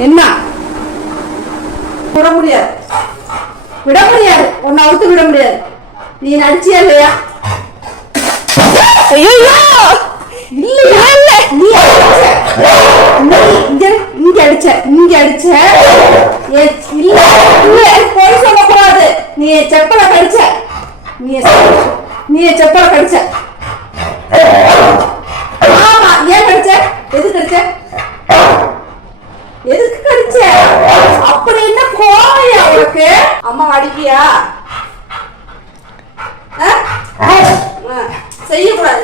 என்ன? விட முடியாது. விட முடியாது. உன்னை அவுத்து விட முடியாது. நீ நடிச்சியா இல்லையா? ஐயோ! இல்லையா? இல்ல நீ இங்க இங்க அடிச்ச. இங்க அடிச்ச. இல்ல. இல்ல பொய் சொல்லக்கூடாது. நீ செப்பல கடிச்ச. நீ நீ செப்பல கடிச்ச ஆமா ஏன் கடிச்ச எதுக்கு கடிச்ச எதுக்கு கடிச்ச அப்படி என்ன கோவையா உனக்கு அம்மா அடிப்பியா செய்யக்கூடாது.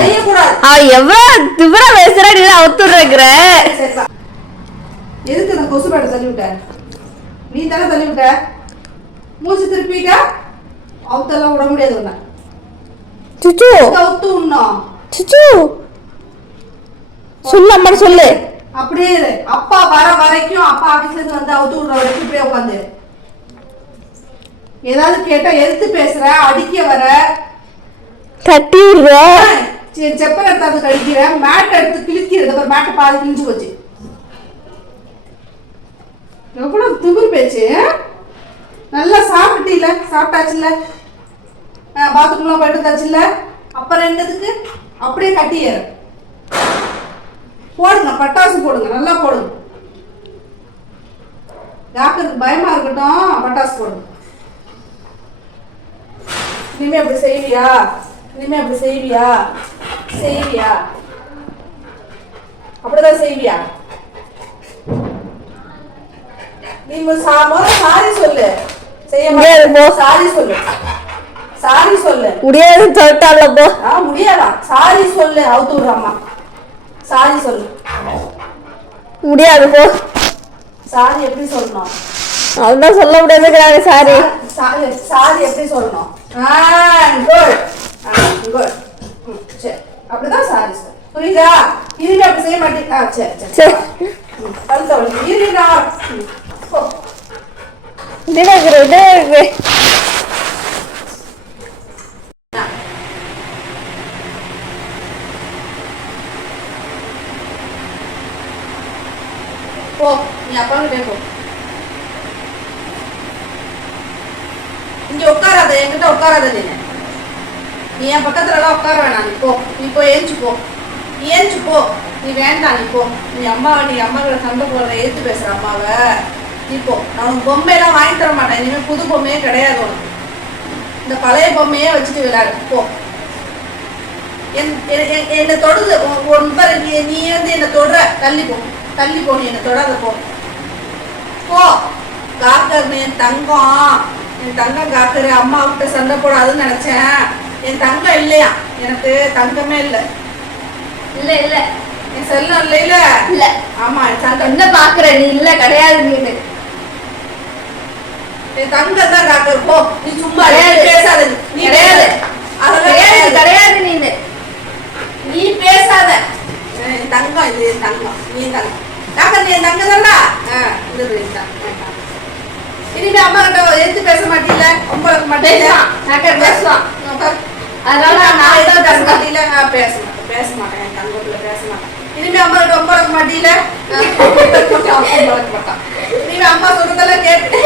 செய்யக்கூடாது. அவ எவ்வளவு திவர பேசுறா நீ அவுத்துடுற சரிப்பா. எதுக்கு இந்த கொசு பேட்டை தள்ளி நீ தானே தள்ளி விட்ட? மூச்சு திருப்பிட்டா? அவுத்தெல்லாம் விட முடியாது உன்னை. சுச்சு. அவுத்து உண்ணும் சுச்சு. சொல்லு அம்மா சொல்லு. அப்படியே. அப்பா வர வரைக்கும் அப்பா ஆபீஸ்ல இருந்து வந்து அவுத்து விடுற வரைக்கும் இப்படியே உட்காந்து. ஏதாவது கேட்டா எதிர்த்து பேசுற அடிக்க வர. தட்டி விடுற செப்பல் எடுத்தாந்து கடிக்கிற மேட் எடுத்து கிழிக்கிறது. அப்புறம் மேட்டை பாதி கிழிஞ்சு போச்சு. எவ்வளவு திமிர் பேச்சு நல்லா சாப்பிட்டீல சாப்பிட்டாச்சுல்ல? பாத்ரூம்லாம் போயிட்டு வந்தாச்சுல்ல? அப்புறம் என்னதுக்கு? அப்படியே கட்டியேறு போடுங்க பட்டாசு போடுங்க நல்லா போடுங்க. டாக்டருக்கு பயமா இருக்கட்டும் பட்டாசு போடுங்க. இனிமே அப்படி செய்வியா? இனிமே அப்படி செய்வியா? செய்வியா? அப்படிதான் செய்வியா? நீ சாம சாரி சொல்லு. செய்ய முடியாது. சாரி சொல்லு. சாரி சொல்லு. முடியாது சொல்லிட்டால போ. ஆ முடியாதா? சாரி சொல்லு அவுத்து விடுறாம்மா சாரி சொல்லு. முடியாது போ. சாரி எப்படி சொல்லணும்? அதுதான் சொல்ல முடியாதுங்கிறாங்க சாரி. சாரி சாரி எப்படி சொல்லணும்? குட் குட் சரி அப்படிதான் சாரி சார் புரியுதா இனிமே அப்படி செய்ய மாட்டேங்க ஆ சரி சரி சரி ம், கழுத்தை வலி இருடா ம், போ. தினகரு தினகரு போ நீ அப்பா கிட்டே போ இங்க உட்காராத என்கிட்ட உட்காராத நீ. நீ என் பக்கத்துல எல்லாம் உட்கார வேணாம் நீ போ. நீ போ ஏஞ்சு போ. ஏஞ்சு போ. நீ வேண்டாம் நீ போ. நீ அம்மாவை நீ அம்மாவோட சண்டை போடுற ஏத்து பேசுற அம்மாவை. நீ போ. நான் உனக்கு பொம்மையெல்லாம் வாங்கி தர மாட்டேன். இனிமேல் புது பொம்மையே கிடையாது உனக்கு. இந்த பழைய பொம்மையே வச்சுட்டு விளையாடு. போ. என் என்னை தொடுது. ஒன்பது நீ வந்து என்னை தொடுற. தள்ளி போ. தள்ளி போ. நீ என்னை தொடாத போ. போ. காக்கர் என் தங்கம். என் தங்கம் காக்கரு அம்மா விட்டு சண்டை போடாதுன்னு நினைச்சேன். என் தங்கம் இல்லையா? எனக்கு தங்கமே இல்லை. இல்ல இல்ல. என் செல்லம் இல்லையில இல்ல. ஆமா என் தங்கம் என்ன பாக்குற? நீ இல்ல கிடையாது நீ என் தங்கம் தான் காக்கர். போ நீ சும்மா பேசாத. நீ கிடையாது. கிடையாது. கிடையாது. நீ நீ பேசாத. என் தங்கம் இது தங்கம். நீ தங்கம். காக்கர் நீ என் தங்கம் தான்டா ஆ, இது வேண்டாம். இனிமே அம்மா கிட்ட எடுத்து பேச மாட்டீல உங்களுக்கு மாட்டீல பேசுவான். அதனால நான் தான் பேச. மாட்டீல நான் பேச மாட்டேன். பேச மாட்டேன். என் தங்கத்துல பேச மாட்டேன். இனிமே அம்மா கிட்ட மாட்டீல ஒம்பளக்க மாட்டான். இனிமே அம்மா சொல்றதெல்லாம் கேட்டு.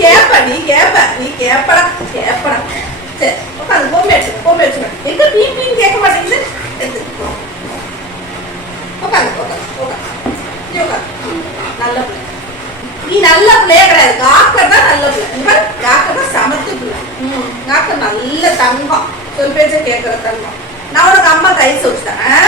கேப்ப நீ கேப்ப நீ கேப்படா கேப்படா. சரி உட்காந்து பொம்மை அடிச்சு பொம்மை அடிச்சு எங்க பீ பீன்னு கேட்க மாட்டேங்குது எடுத்துட்டு போ. உட்காந்து உட்காந்து உட்காந்து நீ உட்காந்து நல்ல பிள்ளை. நீ நல்ல பிள்ளையே கிடையாது. காக்கர் தான் நல்ல பிள்ளை. டாக்டர் காக்கர் தான் சமத்து பிள்ளை. காக்கர் நல்ல தங்கம். சொல் பேச்ச கேட்குற தங்கம். நான் உனக்கு அம்மா தயிர் வச்சுட்டேன்